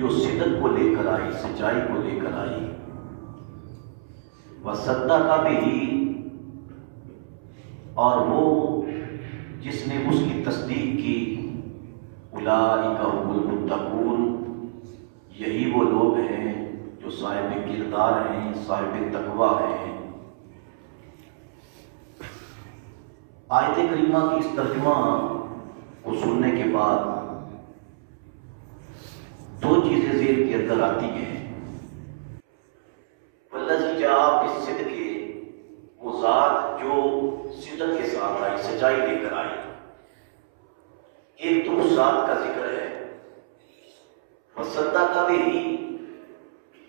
جو صدق کو لے کر آئی، سچائی کو لے کر آئی، وصدق بھی، اور وہ جس نے اس کی تصدیق کی، اولئک هم المتقون، یہی وہ لوگ ہیں جو صاحب کردار ہیں، صاحب تقویٰ ہیں۔ آیت کریمہ کی اس ترجمہ کو سننے کے بعد دو چیزیں ذہن کے اندر آتی ہیں۔ والذی جاء بالصدق، وہ ذات جو صدق کے ساتھ آئی، سچائی لے کر آئی۔ ایک تو اس ذات کا ذکر ہے، وصدق بھی،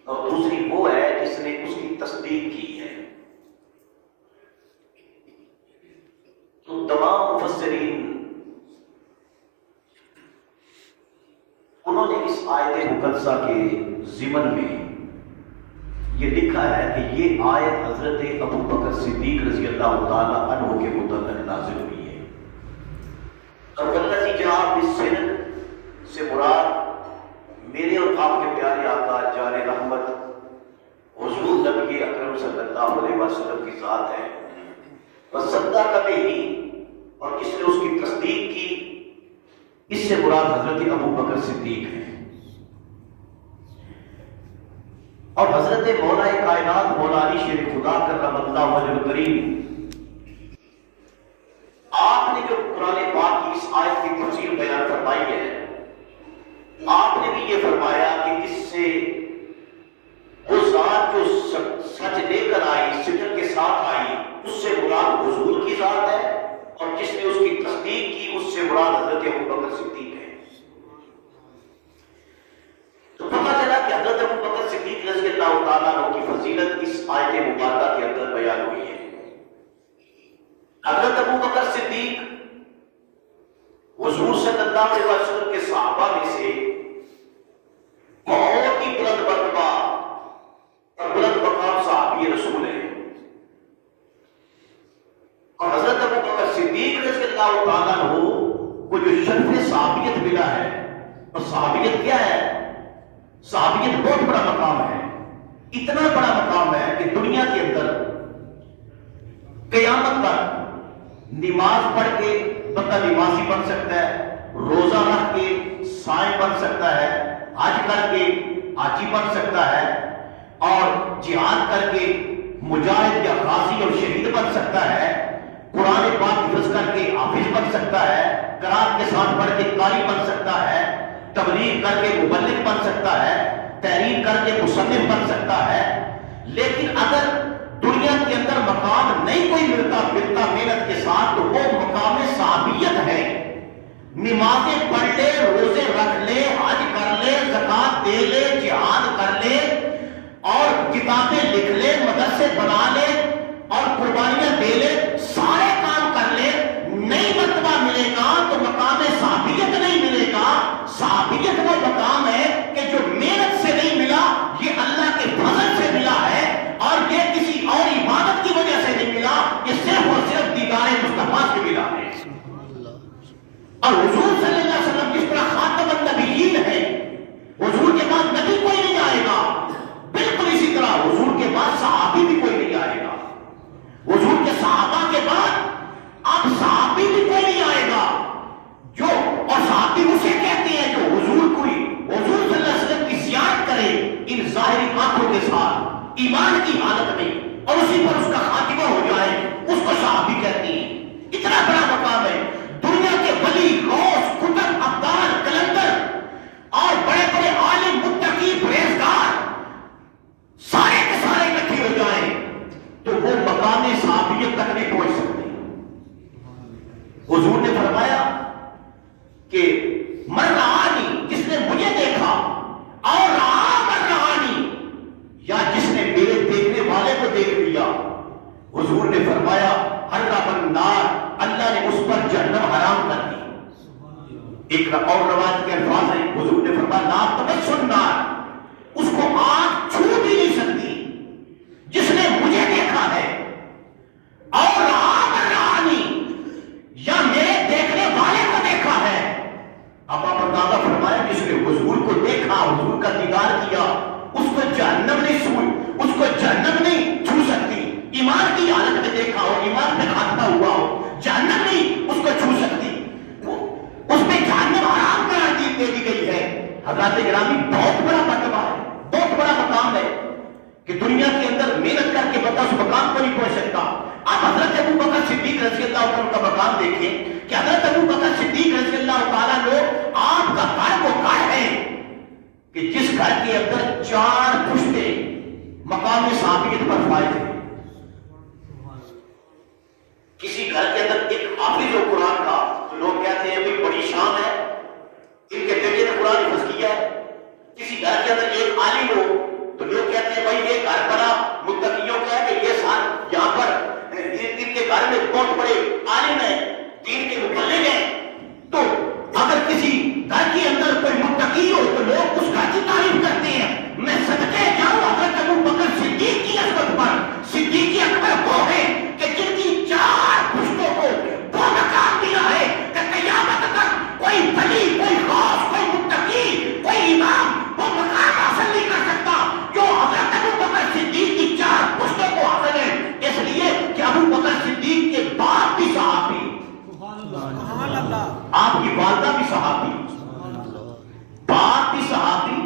اور دوسری وہ ہے جس نے اس کی تصدیق کی ہے۔ تو تمام مفسرین انہوں نے اس آیت مقدسہ کے ضمن میں یہ لکھا ہے کہ یہ آیت حضرت ابو بکر صدیق رضی اللہ تعالی عنہ کے متعلق نازل ہوئی ہے۔ اور والذی جاء بالصدق سے مراد میرے اور آپ کے پیارے آقا جان رحمت حضور نبی اکرم صلی اللہ علیہ وسلم کی ذات ہے۔ وصدق بھی، اور جس نے اس کی تصدیق کی، اس سے مراد حضرت ابو بکر صدیق ہے۔ اور حضرت مولا کائنات مولا علی شیر خدا کرم اللہ وجہ الکریم، آپ نے جو قرآن پاک کی اس آیت کی تفسیر بیان فرمائی ہے، آپ نے بھی یہ فرمایا کہ اس سے وہ ذات جو سچ لے کر آئی، صدق کے ساتھ آئی، اس سے مراد حضور کی ذات ہے، اور جس نے اس کی تصدیق کی، اس سے مراد حضرت ابو بکر صدیق ہے۔ تو پتہ چلا کہ حضرت ابو بکر صدیق رضی اللہ تعالیٰ عنہ کی فضیلت اس آیت مبارکہ کے اندر بیان ہوئی ہے۔ حضرت ابو بکر صدیق حضور صلی اللہ علیہ وسلم کے صحابہ میں سے بہت ہی بلند مرتبہ اور بلند مقام صحابی رسول ہیں، اور حضرت ابو بکر صدیق رضی اللہ تعالیٰ عنہ کو جو شرف صحابیت ملا ہے، اور صحابیت کیا ہے؟ صحابیت بہت بڑا مقام ہے، اتنا بڑا مقام ہے کہ دنیا کے اندر قیامت تک نماز پڑھ کے بندہ نمازی بن سکتا ہے، روزہ رکھ کے صائم بن سکتا ہے، حج کر کے حاجی بن سکتا ہے، اور جہاد کر کے مجاہد یا غازی اور شہید بن سکتا ہے، قرآن پاک حفظ کر کے حافظ بن سکتا ہے، قرآن کے ساتھ پڑھ کے قاری بن سکتا ہے، تبلیغ کر کے مبلغ بن سکتا ہے، تحریر کر کے مصنف بن سکتا ہے۔ لیکن اگر دنیا کے اندر مقام نہیں کوئی ملتا محنت کے ساتھ، تو وہ مقام صحابیت ہے۔ نمازیں پڑھ لے، روزے رکھ لے، حج کر لے، زکوٰۃ دے لے، جہاد کر لے، اور کتابیں لکھ لے، مدرسے بنا لے، اور قربانیاں دے لے، سارے کام کر لے، نہیں مرتبہ ملے گا تو مقام صحابیت نہیں ملے گا۔ صحابیت وہ مقام ہے کہ جو محنت سے نہیں ملا، یہ اللہ کے فضل سے ملا ہے، اور یہ کسی اور عبادت کی وجہ سے نہیں ملا، یہ صرف اور صرف دیدار مصطفیٰ سے ملا ہے۔ اور حضور صلی اللہ علیہ وسلم جس طرح خاتم النبیین ہے، حضور کے بعد نبی کوئی نہیں آئے گا، بالکل اسی طرح حضور کے بعد صحابی بھی کوئی نہیں آئے گا۔ حضور کے صحابہ کے بعد اب صحابی بھی کوئی نہیں آئے گا، جو اور صحابی اسے کہتے ہیں جو حضور صلی اللہ علیہ وسلم کی زیارت کرے ان ظاہری آنکھوں کے ساتھ ایمان کی حالت میں، اور اسی پر اس کا خاتمہ ہو جائے، اس کو صحابی کہتے ہیں۔ اتنا بڑا مقام ہے۔ دنیا کے ولی، غوث، قطب، ابدال، کلندر اور بڑے بڑے عالم، متقی، پرہیزگار سارے کے سارے اکٹھے ہو جائیں تو وہ مقام صحابیت تک نہیں پہنچ سکتے۔ حضور نے فرمایا کہ من رآنی، جس نے مجھے دیکھا، اور رآ من رآنی، یا جس نے میرے دیکھنے والے کو دیکھ لیا۔ حضور نے فرمایا حرم النار، اللہ نے اس پر جہنم حرام کر دی۔ ایک اور روایت کے الفاظ ہیں، حضور نے فرمایا لا تمس النار، اس کو آگ چھو بھی نہیں سکتی۔ جس نے مجھے دیکھا ہے، اور رآ من رآنی، یا میرے دیکھنے والے کو دیکھا ہے۔ اب آپ اندازہ فرمائیں، جس نے حضور کو دیکھا، حضور کا حضرات گرامی بہت بڑا مرتبہ ہے، بہت بڑا مقام ہے کہ دنیا کے اندر محنت کر کے بندہ اس مقام کو نہیں پہنچ سکتا۔ آپ حضرت ابو بکر صدیق رضی اللہ عنہ کا مقام دیکھیں کہ حضرت ابو بکر صدیق رضی اللہ تعالیٰ عنہ آپ کا گھر وہ گھر ہے کہ جس گھر کے اندر 4 پشتے مقام صحابیت پر فائز ہیں۔ کسی گھر کے اندر ایک حافظ ہو قرآن کا تو لوگ کہتے ہیں بھئی بڑی شان ہے، ان کے بیٹے نے قرآن حفظ کیا ہے۔ کسی گھر کے اندر ایک عالم ہو تو لوگ کہتے ہیں بھائی یہ گھر بڑا متقیوں کا ہے کہ یہ سال یہاں پر ان کے گھر میں بہت بڑے عالم ہیں، دین کے مبلغ ہیں۔ تو اگر کسی گھر کے اندر کوئی متقی ہو تو لوگ اس گھر کی تعریف کرتے ہیں۔ میں صدقے جاؤں حضرت ابو بکر صدیق کی عظمت پر، صدیق اکبر وہ ہے کہ جن کی 4 پشتوں کو وہ مقام دیا ہے کہ قیامت تک کوئی ولی، کوئی غوث، کوئی متقی، کوئی امام وہ مقام حاصل نہیں کر سکتا جو حضرت ابو بکر صدیق کی 4 پشتوں کو حاصل ہے۔ اس لیے کہ ابو بکر صدیق کے باپ بھی صحابی، آپ کی والدہ بھی صحابی، باپ بھی صحابی،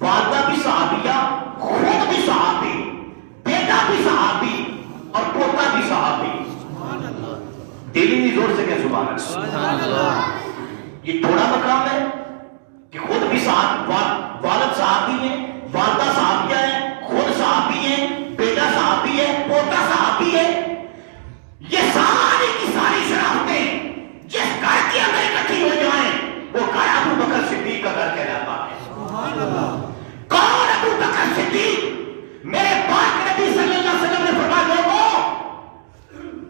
والدہ بھی صحابیہ، خود بھی صحابی، بیٹا بھی صحابی اور پوتا بھی صحابی۔ دلی نہیں زور سے کہ سبحان اللہ۔ یہ تھوڑا مقام ہے کہ خود بھی والد صحابی ہیں، والدہ صحابیہ ہیں، خود صحابی ہیں، بیٹا صحابی ہے، پوتا صحابی ہے۔ یہ ساری کی ساری شرافتیں جس گھر کے اندر اکٹھی ہو جائیں وہ گھر ابو بکر صدیق کا گھر کہلاتا ہے۔ کون ابو بکر صدیق؟ میرے پاک نبی صلی اللہ علیہ وسلم نے فرمایا لوگوں،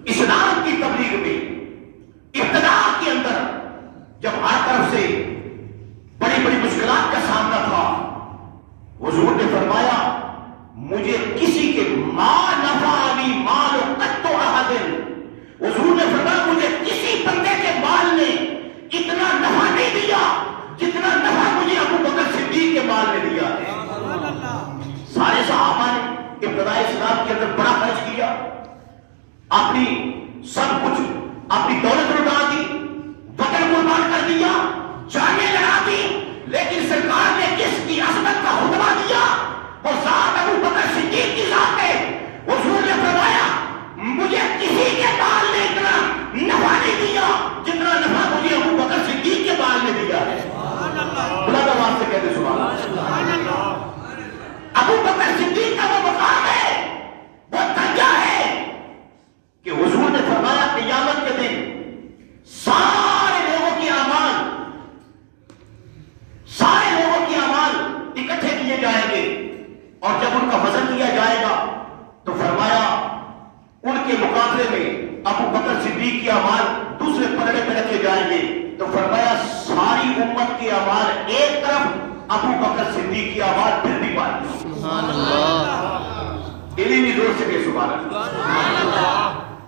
اسلام کی تبلیغ میں ابتدا کے اندر جب ہر طرف سے بڑی بڑی مشکلات کا سامنا تھا، حضور نے فرمایا مجھے کسی کے ما نفعنی مال قط احد، حضور نے فرمایا مجھے کسی بندے کے مال نے اتنا نفع نہیں دیا جتنا نفع مجھے ابو بکر صدیق کے مال نے دیا ہے۔ سارے صحابہ نے ابتدائی اسلام کے اندر بڑا خرچ کیا، اپنی سب کچھ، اپنی دولت لٹا دی، وطن قربان کر دیا، جانیں لڑا دی، لیکن سرکار نے جس کی عظمت کا خطبہ دیا وہ ذات ابو بکر صدیق کی ذات ہے۔ حضور نے فرمایا مجھے کسی کے مال نے اتنا نفع نہیں دیا جتنا نفع مجھے ابو بکر صدیق کے مال نے دیا ہے۔ بلند آواز سے کہتے سبحان اللہ۔ ابو بکر صدیق کا وہ مقام ہے، وہ درجہ ہے کہ حضور نے فرمایا قیامت کے دن سارے لوگوں کے اعمال اکٹھے کیے جائیں گے اور جب ان کا وزن کیا جائے گا تو فرمایا ان کے مقابلے میں ابو بکر صدیق کے اعمال دوسرے پلڑے پہ رکھے جائیں گے تو فرمایا ساری امت کے اعمال ایک طرف، ابو بکر صدیق کی اعمال پھر بھی بات۔ سبحان اللہ۔ دلی بھی زور سے کہ سبحان اللہ۔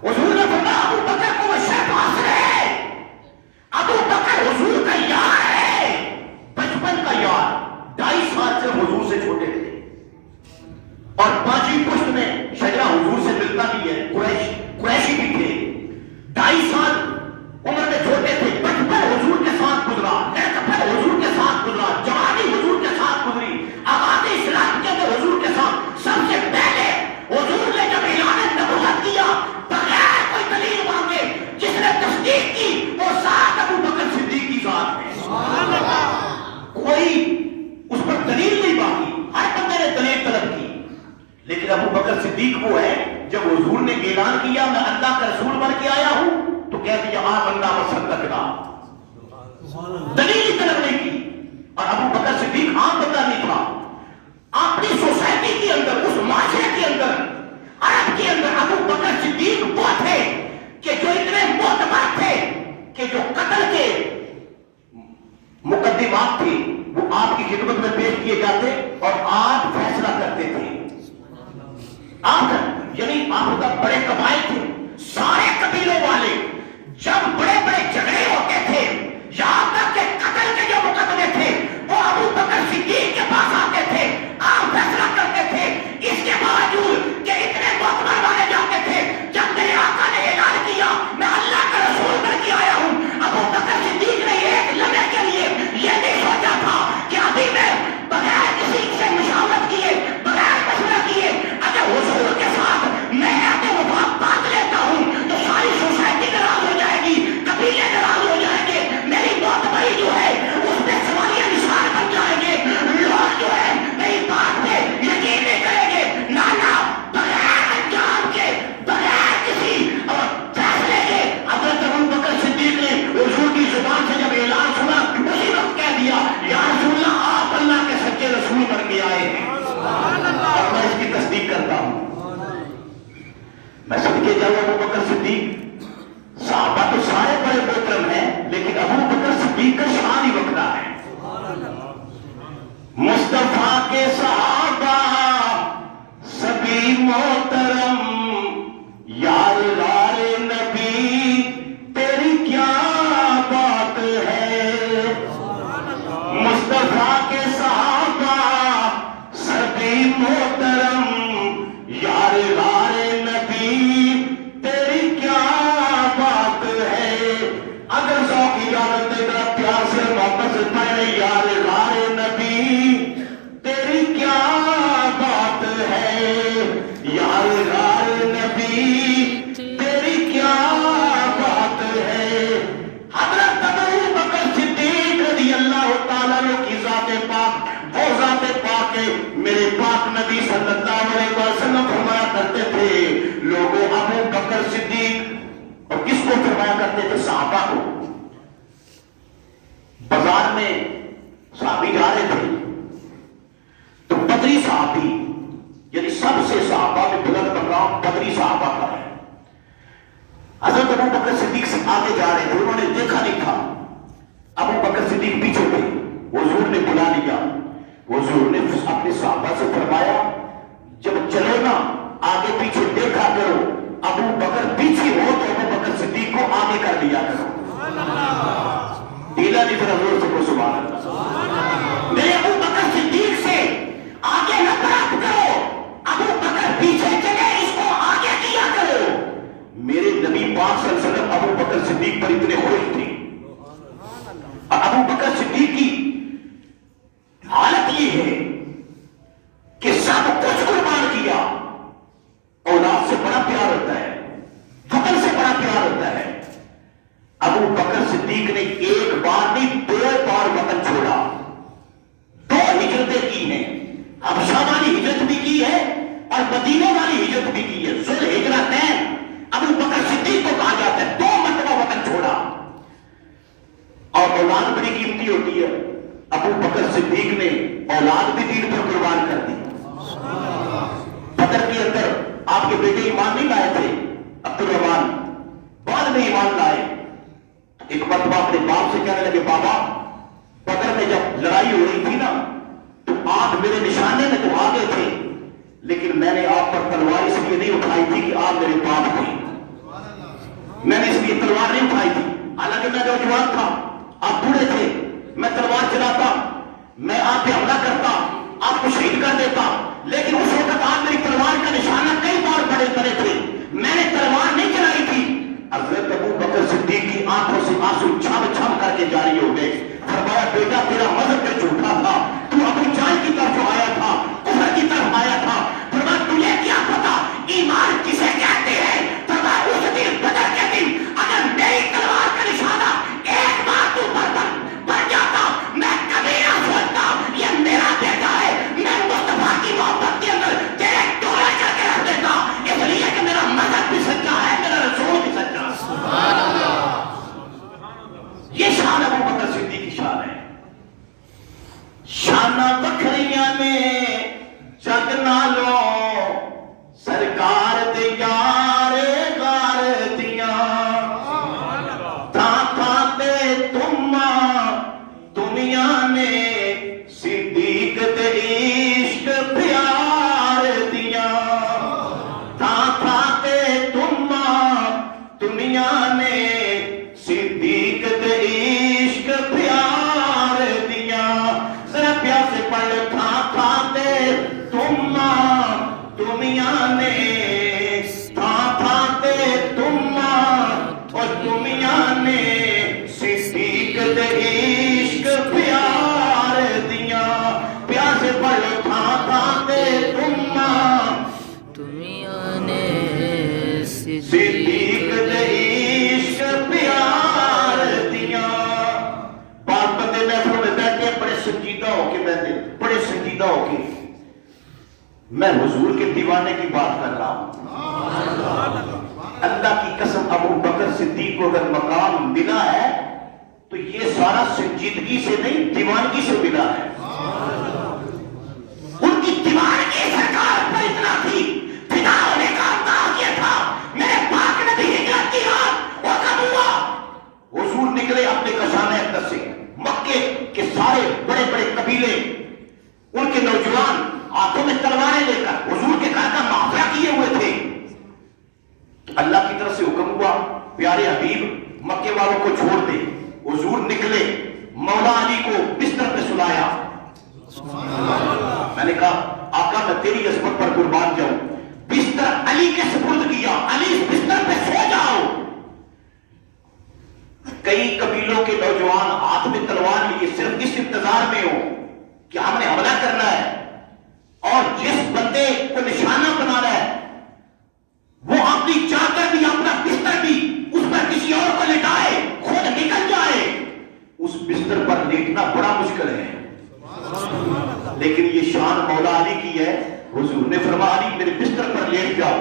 حضور نے فرمایا ابو بکر کو وہ شے حاصل ہے، ابو بکر حضور کا یار ہے، بچپن کا یار، 2.5 سال سے حضور سے چھوٹے تھے اور 5ویں پشت میں شجرہ حضور سے ملتا بھی ہے، قریشی بھی تھے، 2.5 سال عمر میں چھوٹے تھے، بچپن حضور کے ساتھ گزرا، لڑکپن حضور کے ساتھ گزرا، جوانی حضور کے ساتھ گزری، آغاز اسلام کے اندر حضور کے ساتھ۔ سب سے پہلے حضور نے جب اعلان نبوت کیا بغیر کوئی دلیل مانگے جس نے تصدیق کی وہ ذات ابو بکر صدیق کی ذات ہے۔ کوئی اس پر دلیل نہیں مانگی، ہر بندے نے دلیل طلب کی، لیکن ابو بکر صدیق وہ ہے جب حضور نے اعلان کیا میں اللہ کا رسول بن کے آیا ہوں تو کہہ دیا آمنا وصدقنا، دلیل طلب نہیں کی۔ اور ابو بکر صدیق عام بندہ نہیں تھا، اپنی سوسائٹی کے اندر، اس معاشرے کے اندر، عرب کے اندر ابو بکر صدیق وہ تھے کہ جو اتنے معتبر تھے کہ جو قتل کے مقدمات تھے وہ آپ کی خدمت میں پیش کیے جاتے اور آپ فیصلہ کرتے تھے۔ آپ یعنی آپ کا بڑے قبائل تھے، سارے قبیلوں والے جب بڑے بڑے جھگڑے ہوتے تھے یہاں تک کہ قتل کے جو مقدمے تھے وہ ابو بکر صدیق کے پاس آتے تھے، آپ فیصلہ کرتے تھے۔ اس کے باوجود کہ اتنے معتبر مانے جاتے تھے، جب میرے آقا نے اعلان کیا میں اللہ کا رسول بن کے آیا ہوں، ابو بکر صدیق نے ایک لمحے کے لیے یہ نہیں سوچا تھا کہ نبی صلی اللہ علیہ وسلم فرمایا کرتے تھے لوگوں ابو بکر صدیق، اور کس کو فرمایا کرتے تھے؟ صحابہ کو۔ بازار میں صحابی جا رہے تھے تو بدری صحابی، یعنی سب سے صحابہ میں بلند مقام بدری صحابہ کا ہے، حضرت ابو بکر صدیق سے آگے جا رہے تھے، انہوں نے دیکھا نہیں تھا، ابو بکر صدیق پیچھے تھے، حضور نے بلا لیا، حضور نے اپنے صحابہ سے فرمایا جب چلو نا آگے پیچھے دیکھا کرو، ابو بکر پیچھے ہو تو ابو بکر صدیق کو آگے کر لیا کرو۔ دیلا نہیں پھر حضور سے کو سبحان اللہ، میرے ابو بکر صدیق سے آگے نہ برابر کرو، ابو بکر پیچھے چلے اس کو آگے کیا کرو۔ میرے نبی پاک صلی اللہ علیہ وسلم ابو بکر صدیق پر اتنے خوش تھے، ابو بکر صدیق کی حالت یہ ہے کہ سب کچھ قربان کیا، اولاد سے بڑا پیار ہوتا ہے، وطن سے بڑا پیار ہوتا ہے۔ ابو بکر صدیق نے ایک بار نہیں 2 بار وطن چھوڑا، 2 ہجرتیں کی ہیں، حبشہ والی ہجرت بھی کی ہے اور مدینے والی ہجرت بھی کی ہے، ذوالہجرتین ابو بکر صدیق کو کہا جاتا ہے، 2 مرتبہ وطن چھوڑا۔ اور اولاد بڑی قیمتی ہوتی ہے، ابو بکر صدیق نے اولاد بھی دین پر قربان کر دی۔ بدر کے اندر آپ کے بیٹے ایمان نہیں لائے تھے، عبد الرحمان بعد میں ایمان لائے۔ ایک مرتبہ اپنے باپ سے کہنے لگے بابا بدر میں جب لڑائی ہو رہی تھی نا تو آپ میرے نشانے میں تو آگے تھے، لیکن میں نے آپ پر تلوار اس لیے نہیں اٹھائی تھی کہ آپ میرے باپ تھے، میں نے اس لیے تلوار نہیں اٹھائی تھی، حالانکہ میں نوجوان تھا، آپ بوڑھے تھے، میں تلوار چلاتا، میں آپ پہ حملہ کرتا، آپ کو شہید کر دیتا، لیکن اس وقت آپ میری تلوار کا نشانہ کئی بار بڑے بڑے تھے، میں نے تلوار نہیں چلائی تھی۔ حضرت ابو بکر صدیق کی آنکھوں سے آنسو چھم چھم کر کے جاری ہو گئے۔ فرمایا بیٹا تیرا مذہب پہ جھوٹا تھا، تو ابو جہل کی طرف آیا تھا، کفر کی طرف آیا تھا، فرمایا تجھے کیا پتا ایمان کسے کہتے ہیں؟ فرمایا اس دن بدر کے دن اگر میری تلوار کا نشانہ ایک بار تو بڑھ جاتا، میں کبھی نہ سوچتا یہ میرا بیٹا ہے، میں مصطفیٰ کی محبت کے اندر تیرے ٹولے کر کے رکھ دیتا، اس لیے کہ میرا مذہب بھی سچا ہے، میرا رسول بھی سچا ہے۔ سبحان اللہ، یہ شان ابو بکر صدیق کی شان ہے۔ شانہ بکھریاں نے جگ نالو سرکار دے یارے غار دیاں، تھاں تھاں تے دنیا نے صدیق دے عشق پیار دیاں، تھاں تھاں تے دنیا نے صدیق دے عشق پیار دیاں، ذرا پیاسے پڑھ تھاں تھاں تے دنیا نے، تھاں تھاں تے اور دنیا نے صدیق دے عشق پیار دیاں، پیاسے پڑھ تھاں تھاں تے دنیا نے صدیق دے عشق پیار دیاں۔ بعض بندے محفلوں میں بیٹھے بڑے سنجیدہ ہو کے بیٹھے، بڑے سنجیدہ ہو کے، میں حضور کے دیوانے کی بات کر رہا ہوں۔ اللہ کی قسم ابو بکر صدیق کو اگر مقام ملا ہے تو یہ سارا سنجیدگی سے نہیں، دیوانگی سے ملا ہے۔ ان کی دیوانگی سرکار پر اتنا تھی، فدا ہونے کا انداز یہ تھا، میرے پاک نبی ہجرت کی رات وہ کب ہوا؟ حضور نکلے اپنے کشانہ اقدس سے، مکے کے سارے بڑے بڑے قبیلے، ان کے نوجوان ہاتھوں میں تلواریں لے کر حضور کے گھر کا محاصرہ کیے ہوئے تھے۔ اللہ کی طرف سے حکم ہوا پیارے حبیب مکے والوں کو چھوڑ دے، حضور نکلے، مولا علی کو بستر پہ سلایا، میں نے کہا آقا میں تیری عظمت پر قربان جاؤں، بستر علی کے سپرد کیا، علی اس بستر پہ سو جاؤ۔ کئی قبیلوں کے نوجوان ہاتھ میں تلوار لیے صرف اس انتظار میں ہو کہ ہم نے حملہ کرنا ہے، اور جس بندے کو نشانہ بنانا ہے وہ اپنی چادر بھی اپنا بستر بھی اس پر کسی اور کو لٹائے، خود نکل جائے، اس بستر پر لیٹنا بڑا مشکل ہے، لیکن یہ شان مولا علی کی ہے، حضور نے فرمایا علی میرے بستر پر لیٹ جاؤ،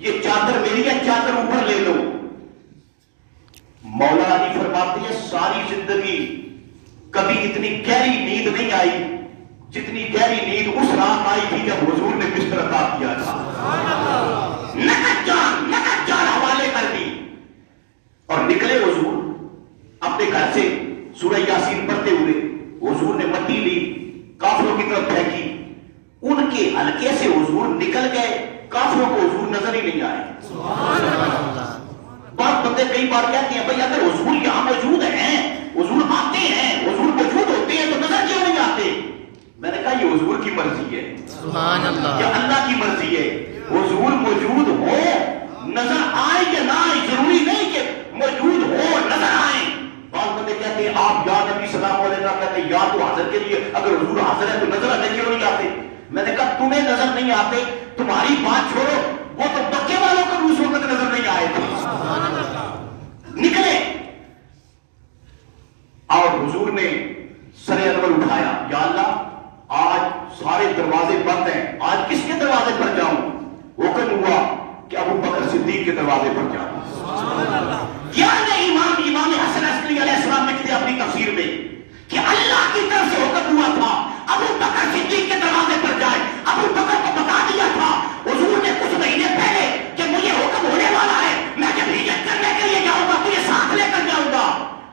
یہ چادر میری ہے، چادر اوپر لے لو۔ مولا علی فرماتے ہیں ساری زندگی کبھی اتنی گہری نیند نہیں آئی جتنی گہری نیند اس رات آئی تھی جب حضور نے بستر عطا کیا تھا۔ نکت جان حوالے کر دی اور نکلے حضور اپنے گھر سے سورہ یاسین پڑھتے ہوئے۔ حضور نے مٹی لی، کافروں کی طرف پھینکی، ان کے حلقے سے حضور نکل گئے، کافروں کو حضور نظر ہی نہیں آئے۔ بات بندے کئی بار کہتے ہیں بھئی اگر حضور یہاں موجود ہیں، حضور آتے ہیں، حضور موجود ہوتے ہیں تو نظر کیوں نہیں آتے؟ میں نے کہا یہ حضور کی مرضی ہے، سبحان اللہ، یہ اللہ کی مرضی ہے۔ حضور موجود ہو نظر آئے یا نہ آئے، ضروری نہیں کہ موجود ہو نظر آئیں۔ بعض بندے کہتے ہیں آپ یا نبی سلام علیہ کہتے ہیں یا تو حاضر کے لیے، اگر حضور حاضر ہے تو نظر آنے کیوں نہیں آتے؟ میں نے کہا تمہیں نظر نہیں آتے، تمہاری بات چھوڑو، وہ تو مکے والوں کو اس وقت نظر نہیں آئے تھے۔ نکلے اور حضور نے سر انور اٹھایا، یا اللہ آج سارے دروازے بند ہیں، آج کس کے دروازے پر جاؤں؟ حکم ہوا کہ ابو بکر صدیق کے دروازے پر جاؤں۔ امام حسن عسکری علیہ السلام لکھتے اپنی تفسیر میں کہ اللہ کی طرف سے حکم ہوا تھا ابو بکر صدیق کے دروازے پر جائے۔ ابو بکر کو بتا دیا تھا حضور نے کچھ مہینے پہلے کہ مجھے حکم ہونے والا ہے، میں جب ہجرت کرنے کے لیے جاؤں گا تو یہ ساتھ لے کر جاؤں گا۔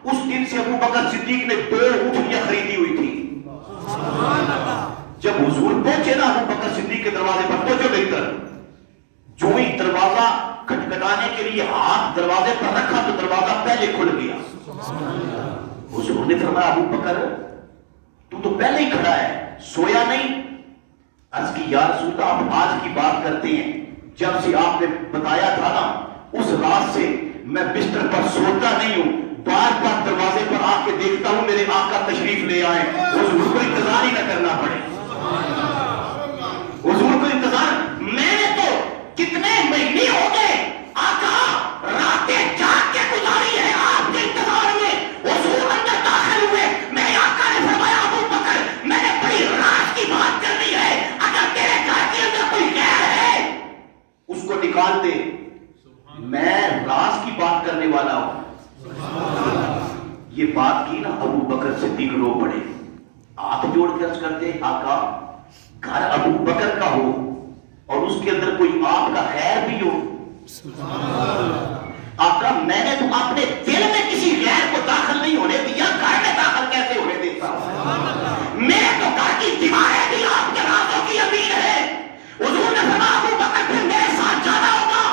اس دن سے ابو بکر صدیق نے 2 اونٹنیاں خریدی ہوئی تھی۔ جب حضور پہنچے نا ابو بکر صدیق کے دروازے پر، تو جو بہتر جو ہی دروازہ کھٹکھٹانے کے لیے ہاتھ دروازے پر رکھا تو دروازہ پہلے کھل گیا۔ حضور نے فرمایا ابو بکر تو پہلے ہی کھڑا ہے، سویا نہیں؟ عرض کی یا رسول اللہ آپ آج کی بات کرتے ہیں، جب سے آپ نے بتایا تھا نا اس رات سے میں بستر پر سوتا نہیں ہوں، بار بار دروازے پر آ کے دیکھتا ہوں میرے آقا تشریف لے آئے، حضور کو انتظار ہی نہ کرنا پڑے۔ حضور کو انتظار، میں نے تو کتنے مہینے ہو گئے آقا راتیں جاگ کے گزاری ہے آپ کے انتظار میں۔ حضور اندر داخل ہوئے، میں آقا نے فرمایا ابو بکر میں نے بڑی راز کی بات کرنی ہے، اگر تیرے گھر کے اندر کوئی غیر ہے اس کو نکال دے، میں راز کی بات کرنے والا ہوں۔ یہ بات کی نا ابو بکر صدیق رو پڑے، ہاتھ جوڑ کے عرض کرتے آقا گھر ابو بکر کا ہو اور اس کے اندر کوئی آپ کا خیر بھی ہو، آقا میں نے تو اپنے دل میں کسی غیر کو داخل نہیں ہونے دیا، گھر میں داخل کیسے ہونے دیتا؟ میرے تو گھر کی دیواریں بھی آپ کے رازوں کی امین ہے۔ حضور نے فرمایا ابو بکر پھر میرے ساتھ جانا ہوگا۔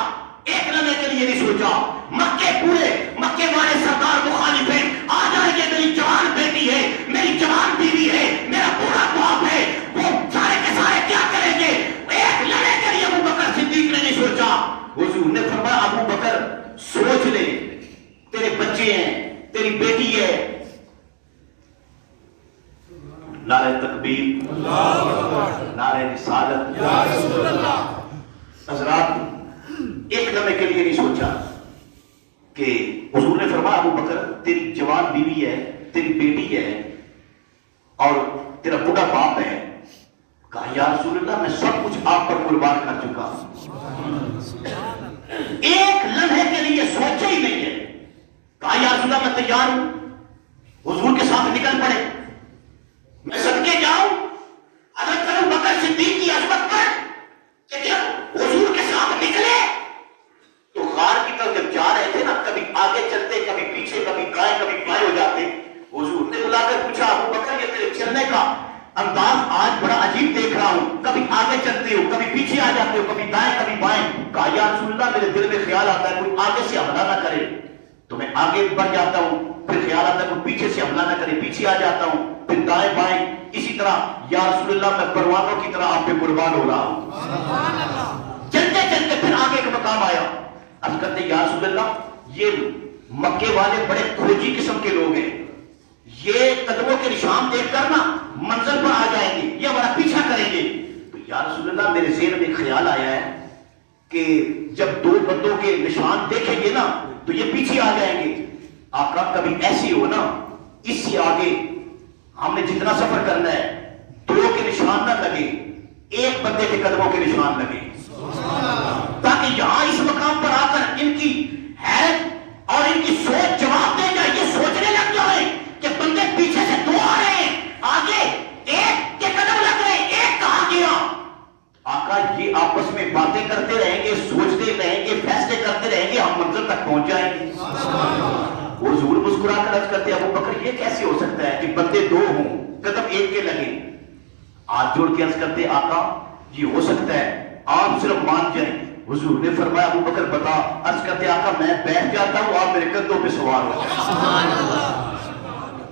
ایک لمحے کے لیے نہیں سوچا، مکے والے سردار مخالف ہیں، آ جائیں گے، میری جوان بیٹی ہے، میری جوان بیوی ہے، میرا پورا باپ ہے، وہ سارے کے سارے کیا کریں گے؟ ایک لمحے کے لیے ابو بکر صدیق نے نہیں سوچا۔ حضور نے فرمایا ابو بکر سوچ لے، تیرے بچے ہیں، تیری بیٹی ہے۔ نعرہ تکبیر، نعرہ رسالت، حضرات ایک لمحے کے لیے نہیں سوچا کہ حضور نے فرمایا ابو بکر تیری جوان بیوی ہے، تیری بیٹی ہے اور تیرا بڑا باپ ہے۔ کہا یا رسول اللہ میں سب کچھ آپ پر قربان کر چکا ہوں۔ ایک لمحے کے لیے سوچا ہی نہیں ہے۔ کہا یا رسول اللہ میں تیار ہوں، حضور کے ساتھ نکل پڑے، میں صدقے جاؤں حضرت ابو بکر صدیق کی عظمت پر کہ جب حضور کے ساتھ نکلے تو غار کی طرف جب جا رہے تھے نا کبھی آگے چلتے، کبھی پیچھے، کبھی دائیں کبھی بائیں ہو جاتے۔ حضور نے بلا کر پوچھا ابو بکر یہ تیرے چلنے کا انداز آج بڑا عجیب دیکھ رہا ہوں، کبھی آگے چلتے ہو، کبھی پیچھے آ جاتے ہو، کبھی دائیں کبھی بائیں۔ کہا یا رسول اللہ میرے دل میں خیال آتا ہے کوئی آگے سے حملہ نہ کرے تو میں آگے بڑھ جاتا ہوں، پھر خیال آتا ہے کوئی پیچھے سے حملہ نہ کرے، پیچھے آ جاتا ہوں، پھر دائیں بائیں، اسی طرح یا رسول اللہ میں پروانوں کی طرح آپ پہ قربان ہو رہا ہوں۔ چلتے چلتے پھر آگے ایک مقام آیا، عرض کرتے یا رسول اللہ یہ مکے والے بڑے کھوجی قسم کے لوگ ہیں، یہ قدموں کے نشان دیکھ کر نا منزل پر آ جائیں گے، یہ ہمارا پیچھا کریں گے۔ تو یا رسول اللہ میرے ذہن میں خیال آیا ہے کہ جب 2 بندوں کے نشان دیکھیں گے نا تو یہ پیچھے آ جائیں گے۔ آقا کبھی ایسی ہو نا اس سے آگے ہم نے جتنا سفر کرنا ہے 2 کے نشان نہ لگے، ایک بندے کے قدموں کے نشان لگے، تاکہ یہاں اس مقام پر آ کر ان کی حیرت اور ان کی سوچ جواب دے جائے، یہ سوچنے لگ جائے کہ بندے پیچھے سے دو آ رہے ہیں، آگے ایک کے قدم لگ رہے ہیں، ایک کہاں گیا؟ آقا یہ آپس میں باتیں کرتے رہیں گے، سوچتے رہیں گے، فیصلے کرتے رہیں گے، ہم منزل تک پہنچ جائیں گے۔ حضور مسکرا کر عرض کرتے ابو بکر یہ کیسے ہو سکتا ہے کہ بندے دو ہوں قدم ایک کے لگے؟ ہاتھ جوڑ کے عرض کرتے آقا یہ ہو سکتا ہے، آپ صرف مان جائیں۔ حضور نے فرمایا ابو بکر بتا۔ عرض کرتے آقا میں بیٹھ جاتا ہوں، آپ میرے کندھوں پہ سوار ہو جائیں،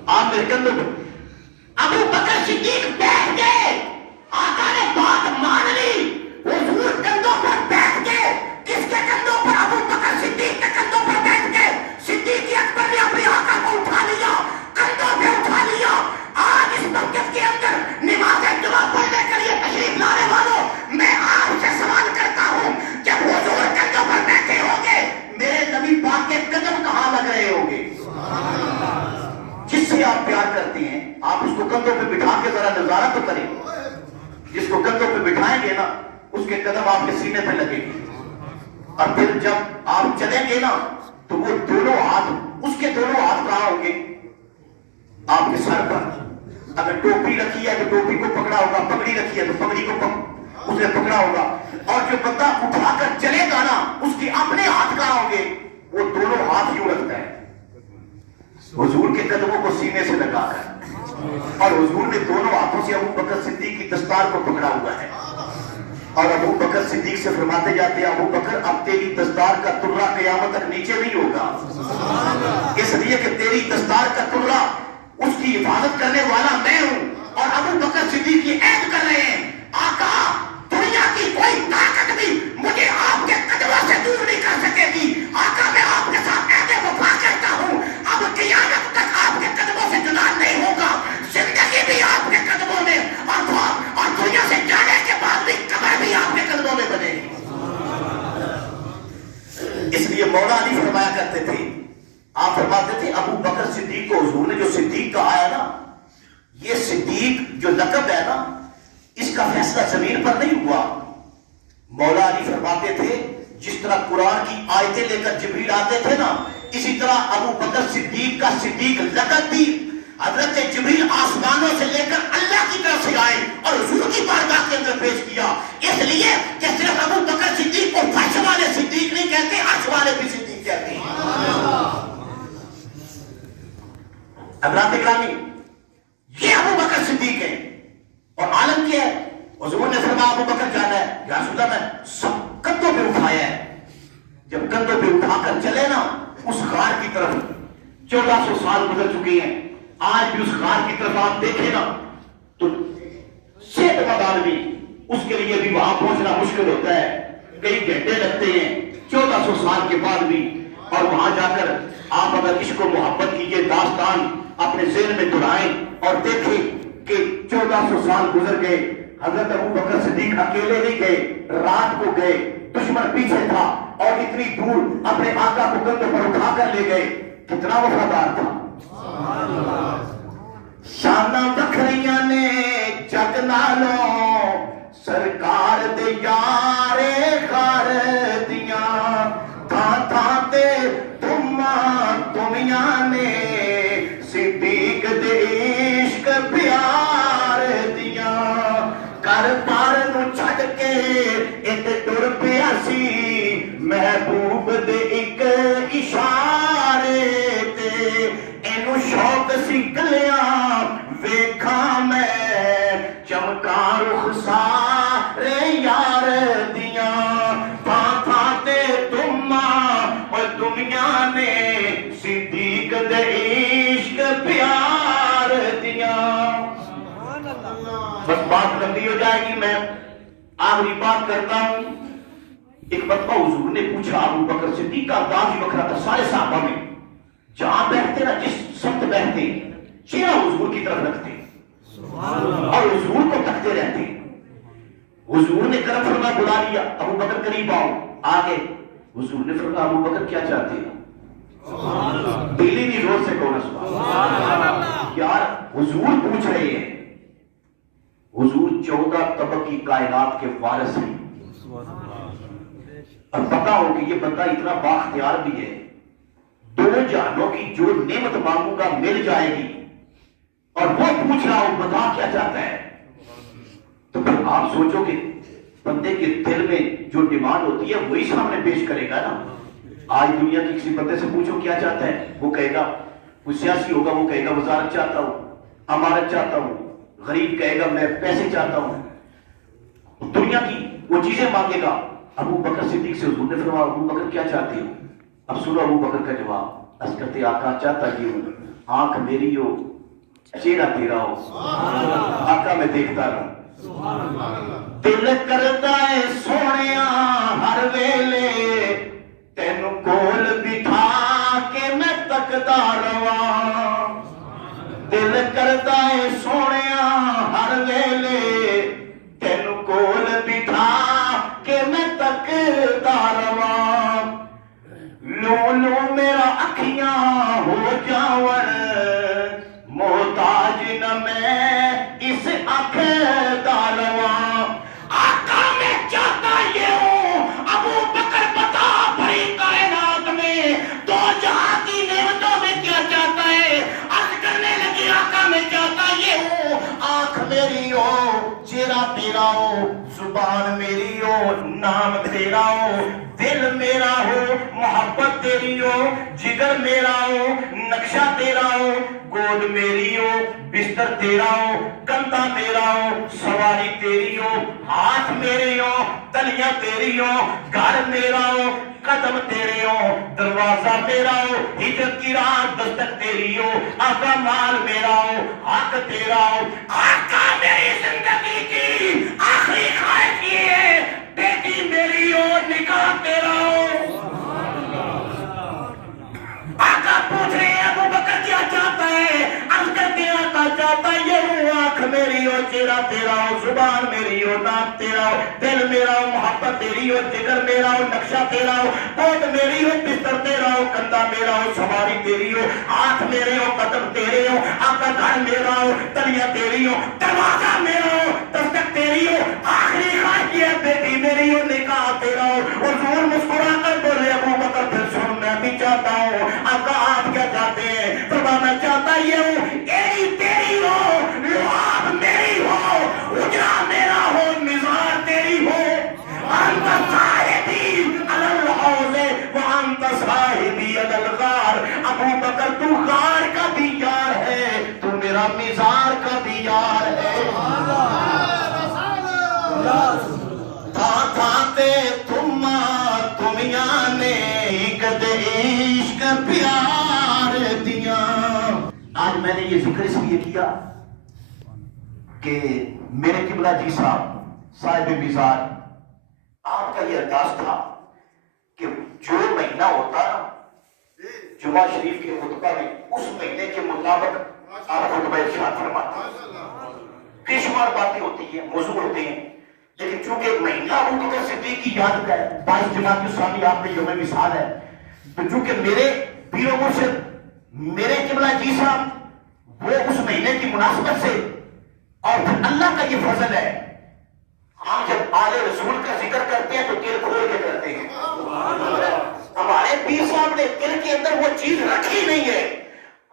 آپ میرے کندھوں پہ۔ ابو بکر صدیق بیٹھ گئے، آقا نے بات مان لی، حضور کندھوں پر بیٹھ گئے۔ کس کے کندھوں پر؟ ابو بکر صدیق کے کندھوں پر بیٹھ گئے۔ صدیق اکبر نے اپنے آقا کو اٹھا لیا، کندھوں پہ اٹھا لیا۔ آج اس مسجد کے اندر نماز جمعہ پڑھنے کے لیے تشریف لانے والوں، میں آپ سے سوال کرتا ہوں، جب حضور کندھوں پر بیٹھے ہوں گے میرے نبی پاک کے قدم کہاں لگ رہے ہوں گے؟ جس سے آپ پیار کرتے ہیں آپ اس کو کندھوں پہ بٹھا کے ذرا نظارہ تو کریں۔ جس کو کندھوں پہ بٹھائیں گے نا اس کے قدم آپ کے سینے پہ لگیں گے، اور پھر جب آپ چلیں گے نا تو وہ دونوں ہاتھ، اس کے دونوں ہاتھ کہاں ہوں گے؟ آپ کے سر پر۔ اگر ٹوپی رکھی ہے تو ٹوپی کو پکڑا ہوگا، پگڑی رکھی ہے تو پگڑی کو اس نے پکڑا ہوگا، اور جو بندہ اٹھا کر چلے گا نا اس کے اپنے ہاتھ کہاں ہوں گے؟ وہ دونوں ہاتھ یوں رکھتا ہے حضور کے قدموں کو سینے سے لگا کر، اور حضور نے دونوں ہاتھوں سے ابو بکر صدیق کی دستار کو پکڑا ہوا ہے، اور ابو بکر صدیق سے فرماتے جاتے ہیں ابو بکر اب تیری دستار کا ترا قیامت تک نیچے نہیں ہوگا، اس لیے کہ تیری دستار کا ترا اس کی حفاظت کرنے والا میں ہوں۔ اور ابو بکر صدیق کی عہد کر رہے ہیں آقا دنیا کی کوئی طاقت بھی مجھے آپ کے قدموں سے دور نہیں کر سکے گی، آقا میں آپ کے ساتھ عہد وفا کرتا ہوں، اب قیامت تک آپ کے قدموں سے جدا نہیں ہوگا، زندگی بھی آپ کے قدموں میں، اور دنیا سے جانے کے بعد بھی قبر بھی آپ کے قدموں میں بنے گی۔ اس لیے مولا علی فرمایا کرتے تھے، آپ فرماتے تھے ابو بکر صدیق کو حضور نے جو صدیق کہا ہے نا، یہ صدیق جو لقب ہے نا اس کا فیصلہ زمین پر نہیں ہوا۔ مولا علی فرماتے تھے جس طرح قرآن کی آیتیں لے کر جبریل آتے تھے نا، اسی طرح ابو بکر صدیق کا صدیق لقب بھی حضرت جبریل آسمانوں سے لے کر اللہ کی طرف سے آئے اور حضور کی بارگاہ کے اندر پیش کیا، اس لیے کہ صرف ابو بکر صدیق کو فرش والے صدیق نہیں کہتے، عرش والے بھی صدیق کہتے ہیں۔ حضرات گرامی یہ ابو بکر صدیق ہے، اور عالم کیا ہے؟ حضور نے فرمایا ابو بکر جانا ہے، یا رسول اللہ میں سب کندھوں پہ اٹھایا ہے، جب کندھوں پہ اٹھا کر چلے نا اس غار کی طرف، 1400 سال گزر چکے ہیں، آج بھی اس غار کی طرف آپ دیکھیں نا تو صحت مند آدمی اس کے لیے بھی وہاں پہنچنا مشکل ہوتا ہے، کئی گھنٹے لگتے ہیں 1400 سال کے بعد بھی، اور وہاں جا کر آپ اگر عشق و محبت کی یہ داستان اپنے ذہن میں دہرائیں اور دیکھیں کہ 1400 سال گزر گئے، حضرت ابو بکر صدیق اکیلے نہیں گئے، رات کو گئے، دشمن پیچھے تھا اور اتنی دور اپنے آقا کو کندھوں پر اٹھا کر لے گئے، کتنا وفادار تھا۔ شاناں وکھریاں نے جگ نالوں سرکار دے یارے غار دیاں، تھاں تھاں تے تماں تمیاں نے صدیق دے عشق پیار دیاں، کر بار نو چھڈ کے اتے ٹر پیا سی محبوب دے ایک اشارے تے، اینو شوق سی گلیاں ویکھاں میں چمکا رخسارے یار دیاں، تھاں تھاں تے تماں اور دنیا نے صدیق دے عشق پیار دیاں۔ بس بات لمبی ہو جائے گی، میں آخری بات کرتا ہوں۔ ایک مرتبہ حضور نے پوچھا، ابو بکر صدیق کا انداز ہی بکھرا تھا، سارے صحابہ میں جہاں بیٹھتے نا جس سمت بیٹھتے چہرہ حضور کی طرف رکھتے اور حضور کو تکتے رہتے۔ حضور نے کرم فرما بلا لیا، ابو بکر قریب آؤ، آگے حضور نے فرمایا ابو بکر کیا چاہتے ہیں؟ دلی نہیں زور سے کہو نا سبحان اللہ۔ یار حضور پوچھ رہے ہیں، حضور 14 طبق کی کائنات کے وارث ہیں، اور پتا ہو کہ یہ بندہ اتنا بااختیار بھی ہے، دونوں جہانوں کی جو نعمت مانگوں گا مل جائے گی، اور وہ پوچھ رہا ہوں بتا کیا چاہتا ہے، تو پھر آپ سوچو کہ بندے کے دل میں جو ڈیمانڈ ہوتی ہے وہی سامنے پیش کرے گا نا۔ آج دنیا کی کسی بندے سے پوچھو کیا چاہتا ہے، وہ کہے گا، کوئی سیاسی ہوگا وہ کہے گا وزارت چاہتا ہوں، امارت چاہتا ہوں، غریب کہے گا میں پیسے چاہتا ہوں، دنیا کی وہ چیزیں مانگے گا۔ ابو بکر صدیق سے حضور نے فرمایا ابو بکر کیا چاہتے ہو؟ اب سنو ابو بکر کا جواب، عرض کرتے آقا چاہتا یہ ہوں آنکھ میری ہو چہرہ تیرا ہو، آقا میں دیکھتا رہوں، دل کرتا ہے سونیا ہر ویلے تینو کول بٹھا کے میں تکدا رواں، دل کرتا ہے سونیا ہر ویلے تینو کول بٹھا کے میں تکدا رواں، لو لو میرا اکھیاں ہو جاون محتاج نہ میں اس اکھ دا رواں۔ آقا میں چاہتا یہ ہوں ابو بکر بتا بھری کائنات میں دو جہاں کی نعمتوں میں کیا چاہتا ہے؟ عرض کرنے لگی آقا میں چاہتا یہ ہوں آنکھ میری ہو چہرہ تیرا ہو، زبان میری ہو نام تیرا ہو، دل میرا ہو محبت تیری ہو، جگر میرا ہو نقشہ تیرا ہو، گود میری ہو بستر تیرا ہو، کندھا میرا ہو سواری تیری ہو، ہاتھ میرے ہو تلیاں تیری ہو، گھر میرا ہو قدم تیرے ہو، دروازہ میرا ہو ہجرت کی راہ دستک تیری ہو، آقا مال میرا ہو حق تیرا ہو، آقا میری زندگی کی آخری خواہش یہ ہے بیٹی میری ہو نکاح تیرا ہو۔ آقا پوچھ رہے ہیں ابو بکر کیا چاہتا ہے؟ عرض کرتے ہیں آقا چاہتا یہ ہوں آنکھ میری ہو چہرہ تیرا ہو، زبان میری ہو نام تیرا ہو، دل میرا ہو محبت تیری ہو، جگر میرا ہو نقشہ تیرا ہو، گود میری ہو بستر تیرا ہو، کندھا میرا ہو سواری تیری ہو، ہاتھ میرے ہو قدم تیرے ہو، آقا گھر میرا ہو تلیاں تیری ہو، دروازہ میرا ہو دستک تیری ہو، آخری خواہش یہ بیٹی میری ہو نکاح تیرا ہو۔ حضور مسکرا کر بولے ابو بکر پھر سن میں بھی چاہتا ہوں، آقا آپ کیا چاہتے ہیں؟ فرمایا میں چاہتا یہ ہوں ایڑی تیری ہو لعاب میری ہو، اجرا میرا ہو مزار تیری ہو، انت صاحبی علی الحوض وانت صاحبی علی الغار۔ ابو بکر تو غار کا بھی یار ہے، تو میرا مزار کا بھی یار ہے، تھا تھاتے تمیا نے کدے عشق پیار دیا۔ آج میں نے یہ ذکر اس لیے کیا کہ میرے قبلہ جی صاحب مزار آپ کا یہ انداز تھا کہ جو مہینہ ہوتا نا جمعہ شریف کے خطبہ میں اس مہینے کے مطابق آپ خطبہ ارشاد فرماتے ہیں، بے شمار باتیں ہوتی ہیں موضوع ہوتے ہیں، لیکن چونکہ مہینہ ابو بکر صدیق کی یاد کا ہے، 22 جماعت الثانی آپ میں یوم وصال ہے، تو چونکہ میرے پیر و مرشد میرے قبلہ جی صاحب وہ اس مہینے کی مناسبت سے اور پھر اللہ کا یہ فضل ہے، ہم جب آل رسول کا ذکر کرتے ہیں تو دل کھول کے کرتے ہیں۔ ہمارے پیر صاحب نے دل کے اندر وہ چیز رکھی نہیں ہے،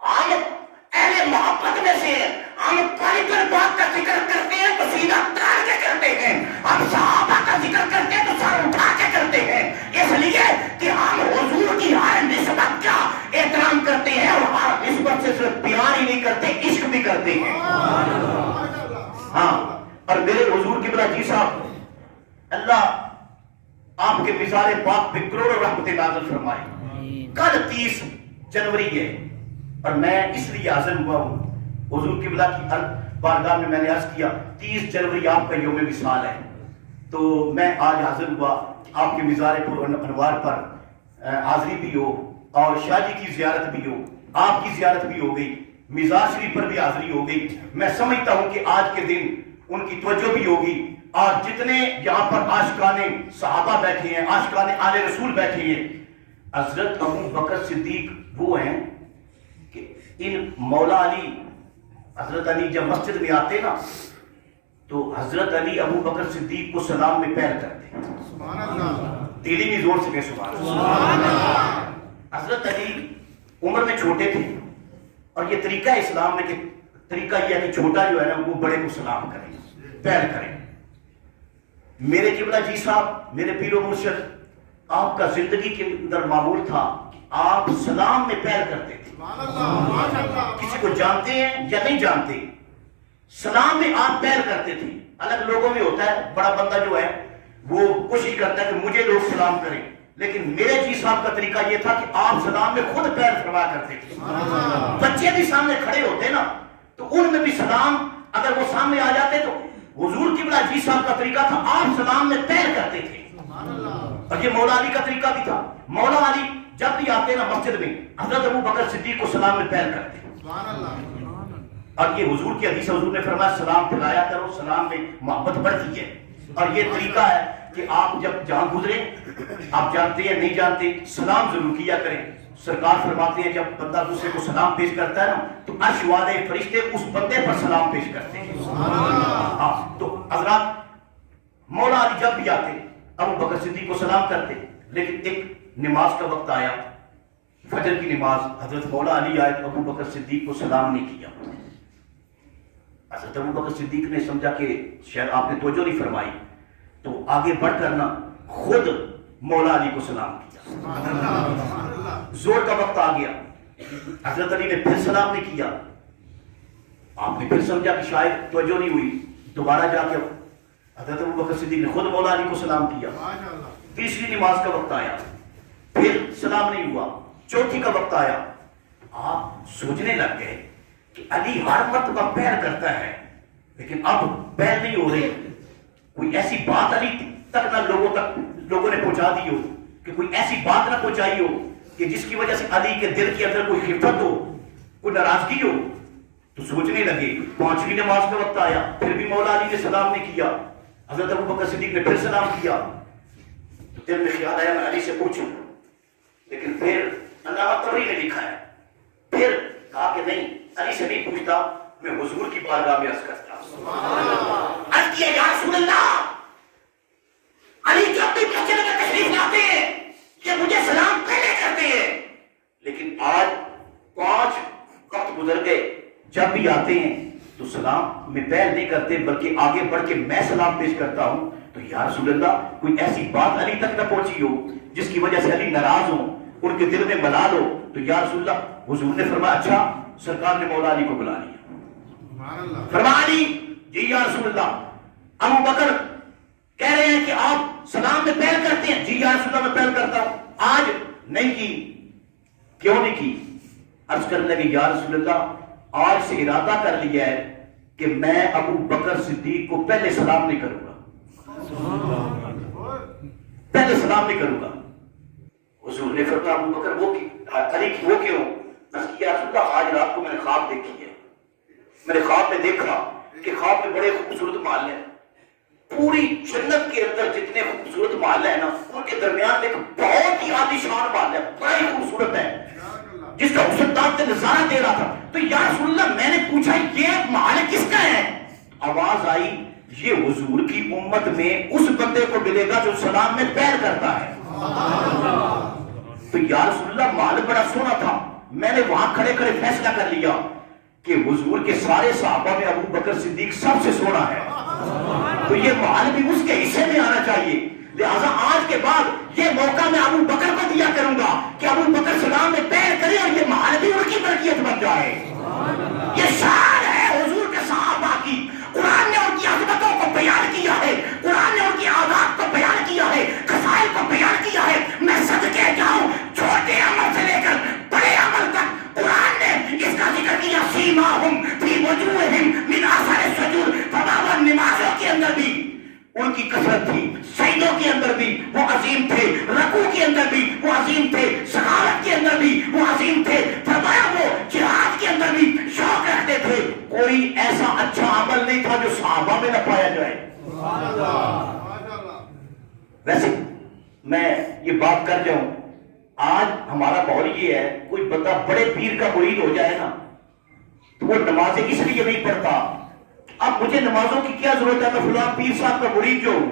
ہم اہل محبت میں سے ہیں، ہم پالیکر بات کا ذکر کرتے ہیں تو سیدھا تار کے کرتے ہیں، ہم صحابہ کا ذکر کرتے ہیں تو سر اٹھا کے کرتے ہیں، اس لیے کہ ہم حضور کی ہر نسبت کا احترام کرتے ہیں، اور ہر نسبت سے صرف پیار ہی نہیں کرتے عشق بھی کرتے ہیں۔ ہاں، اور میرے حضور کی بلا جی صاحب اللہ آپ کے مزار پاک پہ کروڑوں رحمت نازل فرمائے۔ کل 30 جنوری ہے اور میں اس لیے حاضر ہوا ہوں حضور کی بلا کی بارگاہ میں نے عرض کیا 30 جنوری آپ کا یوم وصال ہے، تو میں آج حاضر ہوا آپ کے مزار پر انوار پر حاضری بھی ہو اور شاہ جی کی زیارت بھی ہو، آپ کی زیارت بھی ہو گئی، مزار شریف پر بھی حاضری ہو گئی۔ میں سمجھتا ہوں کہ آج کے دن ان کی توجہ بھی ہوگی، اور جتنے یہاں پر عاشقان صحابہ بیٹھے ہیں، عاشقان آل رسول بیٹھے ہیں، حضرت ابو بکر صدیق وہ ہیں کہ ان مولا علی حضرت علی جب مسجد میں آتے نا تو حضرت علی ابو بکر صدیق کو سلام میں پیر کرتے ہیں. دلی میں زور سے کہ سبحان اللہ. حضرت علی عمر میں چھوٹے تھے اور یہ طریقہ اسلام میں کہ طریقہ یہ ہے کہ چھوٹا جو ہے نا وہ بڑے کو سلام کریں, پیر کریں. میرے قبلہ جی صاحب, میرے پیر و مرشد, آپ کا زندگی کے اندر معمول تھا کہ آپ سلام میں پیر کرتے تھے. کسی کو جانتے ہیں یا نہیں جانتے, سلام میں آپ پیر کرتے تھے. الگ لوگوں میں ہوتا ہے, بڑا بندہ جو ہے وہ کوشش کرتا ہے کہ مجھے لوگ سلام کریں, لیکن میرے جی صاحب کا طریقہ یہ تھا کہ آپ سلام میں خود پیر فرما کرتے تھے. بچے بھی سامنے کھڑے ہوتے نا تو ان میں بھی سلام اگر وہ سامنے آ جاتے تو حضور قبلہ جی صاحب کا طریقہ تھا آپ سلام میں پیر کرتے تھے. اور یہ مولا علی کا طریقہ بھی تھا. مولا علی جب بھی آتے نا مسجد میں حضرت ابو بکر صدیق کو سلام میں پیر کرتے. اور یہ حضور کی حدیث, حضور نے فرمایا سلام پھیلایا کرو, سلام میں محبت بڑھتی ہے. اور یہ طریقہ ہے کہ آپ جب جہاں گزرے, آپ جانتے ہیں نہیں جانتے, سلام ضرور کیا کریں. سرکار فرماتے ہیں جب بندہ دوسرے کو سلام پیش کرتا ہے نا تو عرش والے فرشتے اس بندے پر سلام پیش کرتے ہیں. تو حضرات مولا علی جب بھی آتے ابو بکر صدیق کو سلام کرتے, لیکن ایک نماز کا وقت آیا, فجر کی نماز, حضرت مولا علی آئے تو ابو بکر صدیق کو سلام نہیں کیا. حضرت ابو بکر صدیق نے سمجھا کہ شاید آپ نے توجہ نہیں فرمائی, تو آگے بڑھ کر نا خود مولا علی کو سلام کیا. زور کا وقت آ گیا, حضرت علی نے پھر سلام نہیں کیا. آپ نے پھر سمجھا کہ شاید توجہ نہیں ہوئی, دوبارہ جا کے حضرت ابو بکر صدیق نے خود مولا علی کو سلام کیا. تیسری نماز کا وقت آیا, پھر سلام نہیں ہوا. چوتھی کا وقت آیا, آپ سوچنے لگ گئے کہ علی ہر مرتبہ پیر کرتا ہے لیکن اب پیر نہیں ہو رہی. کوئی ایسی بات علی تک نہ لوگوں نے پہنچا دی ہو, کہ کوئی ایسی بات نہ پہنچائی ہو کہ جس کی وجہ سے علی کے دل کے اندر کوئی خفت ہو, کوئی ناراضگی ہو. تو سوچنے لگے. پانچویں نماز کا وقت آیا, پھر بھی مولا علی نے سلام نہیں کیا. حضرت ابو بکر صدیق نے پھر سلام کیا. تو دل میں خیال آیا میں علی سے پوچھوں, لیکن پھر علامہ طبری نے لکھا ہے, پھر کہا کہ نہیں علی سے نہیں پوچھتا, میں حضور کی بارگاہ میں عرض کرتا. عرض کیا یا رسول اللہ, علی جب بھی مسجد میں تشریف لاتے ہیں کہ مجھے سلام پہلے کرتے ہیں, لیکن آج 5 وقت گزر گئے, جب بھی آتے ہیں تو سلام میں پیر نہیں کرتے بلکہ آگے بڑھ کے میں سلام پیش کرتا ہوں. تو یا رسول اللہ کوئی ایسی بات علی تک نہ پہنچی ہو جس کی وجہ سے علی ناراض ہو, ان کے دل میں ملال ہو. تو یا رسول اللہ, حضور نے فرمایا اچھا. سرکار نے مولا علی کو بلا لیا. فرمایا علی جی یا رسول اللہ, ابو بکر کہہ رہے ہیں کہ آپ سلام میں پیر کرتے ہیں. جی یا رسول اللہ میں پیر کرتا ہوں. آج نہیں کی, کیوں نہیں کی؟ عرض کرنے لگے یا رسول اللہ آج سے ارادہ کر لیا ہے کہ میں ابو بکر صدیق کو پہلے سلام نہیں کروں گا, پہلے سلام نہیں کروں گا. حضور نے فرمایا ابو بکر علی وہ کیوں؟ یا رسول اللہ آج رات کو میں نے خواب دیکھی ہے, میں نے خواب میں دیکھا کہ خواب میں بڑے خوبصورت محل ہیں. پوری جنت کے اندر جتنے خوبصورت محل ہیں نا ان کے درمیان ایک بہت ہی عالی شان محل ہے, بڑا ہی خوبصورت ہے, جس کا حسن تاب سے نظارہ دے رہا تھا. تو یا رسول اللہ میں نے پوچھا یہ محل کس کا ہے؟ آواز آئی یہ حضور کی امت میں اس بندے کو ملے گا جو سلام میں پیر کرتا ہے. تو یا رسول اللہ محل بڑا سونا تھا. میں نے وہاں کھڑے کھڑے فیصلہ کر لیا کہ حضور کے سارے صحابہ میں ابو بکر صدیق سب سے سونا ہے, تو یہ محل بھی اس کے حصے میں آنا چاہیے. لہذا آج کے بعد یہ موقع میں ابو بکر کو دیا کروں گا کہ ابو بکر سلام میں پیر کرے اور یہ محل بھی ان کی برکت بن جائے. یہ شان ہے حضور کے صحابہ کی. قرآن نے ان کی عظمتوں کو بیان کیا ہے, قرآن نے ان کی آداب کو بیان کیا ہے, خصائل کو بیان کیا ہے. میں صدقے جاؤں چھوٹے عمل سے لے کر بڑے عمل تک قرآن نے اس کا ذکر کیا. سیماہم فی وجوہہم من اثر السجود. تمام نمازوں کے اندر بھی ان کی کثرت تھی, سجدوں کے اندر بھی وہ عظیم تھے, رکوع کے اندر بھی وہ عظیم تھے, سخاوت کے اندر بھی وہ عظیم تھے. فرمایا وہ جہاد کے اندر بھی شوق رکھتے تھے. کوئی ایسا اچھا عمل نہیں تھا جو صحابہ میں نہ پایا جائے. ویسے میں یہ بات کر جاؤں, آج ہمارا ماحول یہ ہے کوئی بندہ بڑے پیر کا مرید ہو جائے نا تو وہ نمازیں اس لیے نہیں پڑھتا اب مجھے نمازوں کی کیا ضرورت ہے؟ میں فلاں پیر صاحب کا مرید جو ہوں،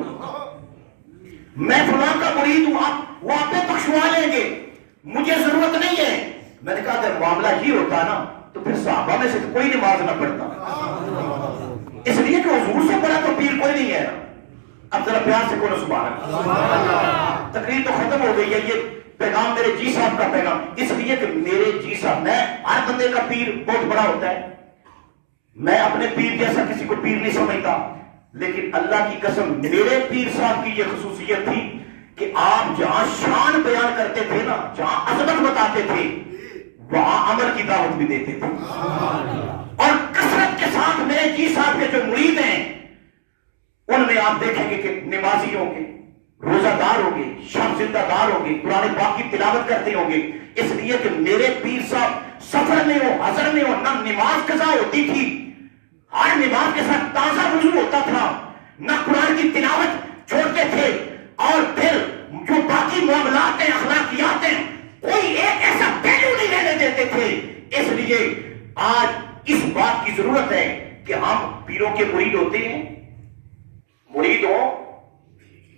میں فلاں کا مرید ہوں، آپ وہ آپ بخشوا لیں گے، مجھے ضرورت نہیں ہے۔ میں نے کہا اگر معاملہ یہ ہوتا نا تو پھر صحابہ میں سے تو کوئی نماز نہ پڑھتا، اس لیے کہ حضور سے بڑا تو پیر کوئی نہیں ہے نا۔ اب ذرا پیار سے بولو سبحان اللہ۔ تقریر تو ختم ہو گئی ہے، یہ پیغام میرے جی صاحب کا پیغام، اس لیے کہ میرے جی صاحب، میں ہر بندے کا پیر بہت بڑا ہوتا ہے، میں اپنے پیر جیسا کسی کو پیر نہیں سمجھتا، لیکن اللہ کی قسم میرے پیر صاحب کی یہ خصوصیت تھی کہ آپ جہاں شان بیان کرتے تھے نا، جہاں عظمت بتاتے تھے، وہاں عمل کی دعوت بھی دیتے تھے۔ اور کثرت کے ساتھ میرے جی صاحب کے جو مرید ہیں ان میں آپ دیکھیں گے کہ نمازی ہوں گے، روزہ دار ہوں گے، شب زندہ دار ہوں گے، قرآن پاک کی تلاوت کرتے ہوں گے، اس لیے کہ میرے پیر صاحب سفر میں ہو، حضر میں ہو، نہ نماز قضا ہوتی تھی، ہر نماز کے ساتھ تازہ وضو ہوتا تھا، نہ قرآن کی تلاوت چھوڑتے تھے، اور پھر جو باقی معاملات ہیں، اخلاقیات ہیں، کوئی ایک ایسا پہلو نہیں رہنے دیتے تھے۔ اس لیے آج اس بات کی ضرورت ہے کہ ہم پیروں کے مرید ہوتے ہیں، مرید ہوں،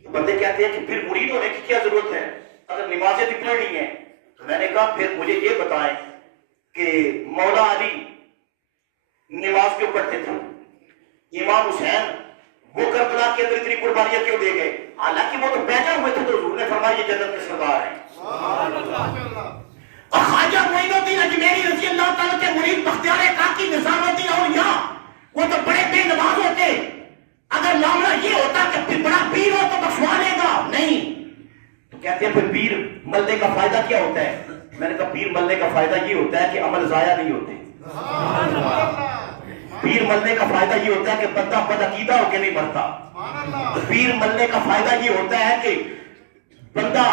بندے کہتے ہیں کہ پھر مرید ہونے کی کیا ضرورت ہے اگر نمازیں بھی پڑھنی ہیں؟ تو میں نے کہا پھر مجھے یہ بتائیں کہ مولا علی نماز کیوں پڑھتے تھے؟ امام حسین وہ کربلا کے اندر اتنی قربانیاں کیوں دے گئے؟ حالانکہ وہ تو پیدا ہوئے تھے تو حضور نے فرمایا یہ جنت کے سردار ہیں۔ اور خواجہ معین الدین اجمیری رضی اللہ تعالیٰ کے مرید بختیار کاکی نظام الدین اولیاء، وہ تو بڑے بے نماز ہوتے، اگر معاملہ یہ ہوتا کہ بڑا پیر ہو تو بخشوا لے گا، نہیں، تو کہتے ہیں پھر پیر ملنے کا فائدہ کیا ہوتا ہے؟ میں نے کہا پیر ملنے کا فائدہ یہ ہوتا ہے کہ عمل ضائع نہیں ہوتے، پیر ملنے کا فائدہ یہ ہوتا ہے کہ بندہ بدعقیدہ ہو کے نہیں مرتا، پیر ملنے کا فائدہ یہ ہوتا ہے کہ بندہ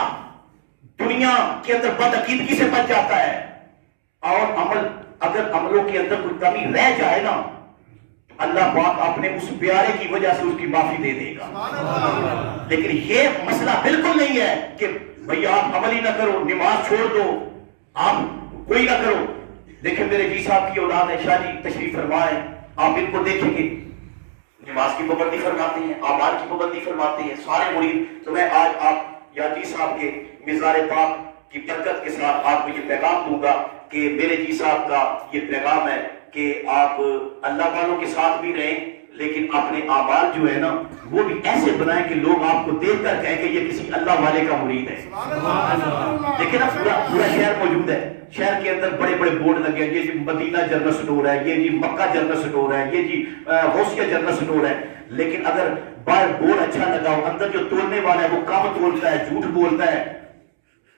دنیا کے اندر بدعقیدگی سے بچ جاتا ہے، اور عمل اگر عملوں کے اندر کوئی کمی رہ جائے نا، اللہ پاک اپنے اس پیارے کی وجہ سے اس کی معافی دے دے گا۔ لیکن یہ مسئلہ بالکل نہیں ہے کہ بھئی آپ عمل ہی نہ کرو، نماز چھوڑ دو، آپ کوئی نہ کرو۔ دیکھیں میرے جی صاحب کی اولاد ہے، شاہ جی تشریف فرمائیں، آپ ان کو دیکھیں گے نماز کی پابندی فرماتے ہیں، اعمال کی پابندی فرماتے ہیں، سارے مرید۔ تو میں آج آپ یا جی صاحب کے مزار پاک کی برکت کے ساتھ آپ کو یہ پیغام دوں گا کہ میرے جی صاحب کا یہ پیغام ہے کہ آپ اللہ والوں کے ساتھ بھی رہیں، لیکن اپنے اعمال جو ہے نا وہ بھی ایسے بنائیں کہ لوگ آپ کو دیکھ کر کہیں کہ یہ کسی اللہ والے کا مرید ہے۔ دیکھیں نا پورا شہر موجود ہے، شہر کے اندر بڑے بڑے بورڈ لگے ہیں، یہ جی مدینہ جنرل سٹور ہے، یہ جی مکہ جنرل سٹور ہے، یہ جی غوثیہ جنرل سٹور ہے، لیکن اگر باہر بورڈ اچھا لگا ہو، اندر جو تولنے والا ہے وہ کم تولتا ہے، جھوٹ بولتا ہے،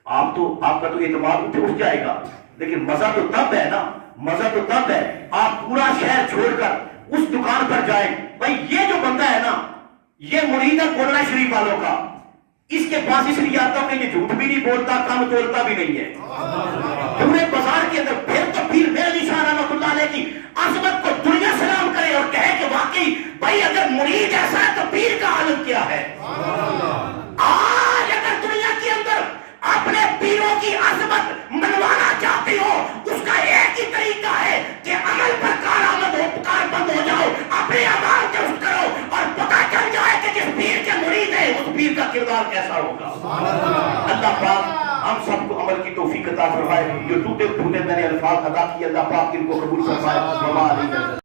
آپ کا تو اعتماد اٹھ جائے گا۔ لیکن مزہ تو تب ہے نا، مزہ تو تب ہے آپ پورا شہر چھوڑ کر اس دکان پر جائیں، بھائی یہ جو بندہ ہے نا یہ مرید ہے قرآن شریف والوں کا، اس کے پاس اس لیے آتا ہوں کہ یہ جھوٹ بھی نہیں بولتا، کم تولتا بھی نہیں ہے، پورے بازار کے اندر۔ پھر تو پیر میرے علی شاہ رحمۃ اللہ علیہ کی عظمت کو دنیا سلام کرے اور کہے کہ واقعی بھائی اگر مرید ایسا ہے تو پیر کا عالم کیا ہے۔ آج اگر دنیا کے اندر اپنے پیروں کی عظمت منوانا چاہتے ہو، اس کا ایک ہی طریقہ ہے کہ عمل پر کاربند ہو جاؤ، اپنے اعمال درست کرو اور پتہ چل جائے کہ جس پیر کے مرید ہے اس پیر کا کردار کیسا ہوگا۔ اللہ پاک ہم سب کو عمل کی توفیق عطا فرمائے۔ جو ٹوٹے پھوٹے میں نے الفاظ ادا کیے اللہ پاک ان کو قبول فرمائے۔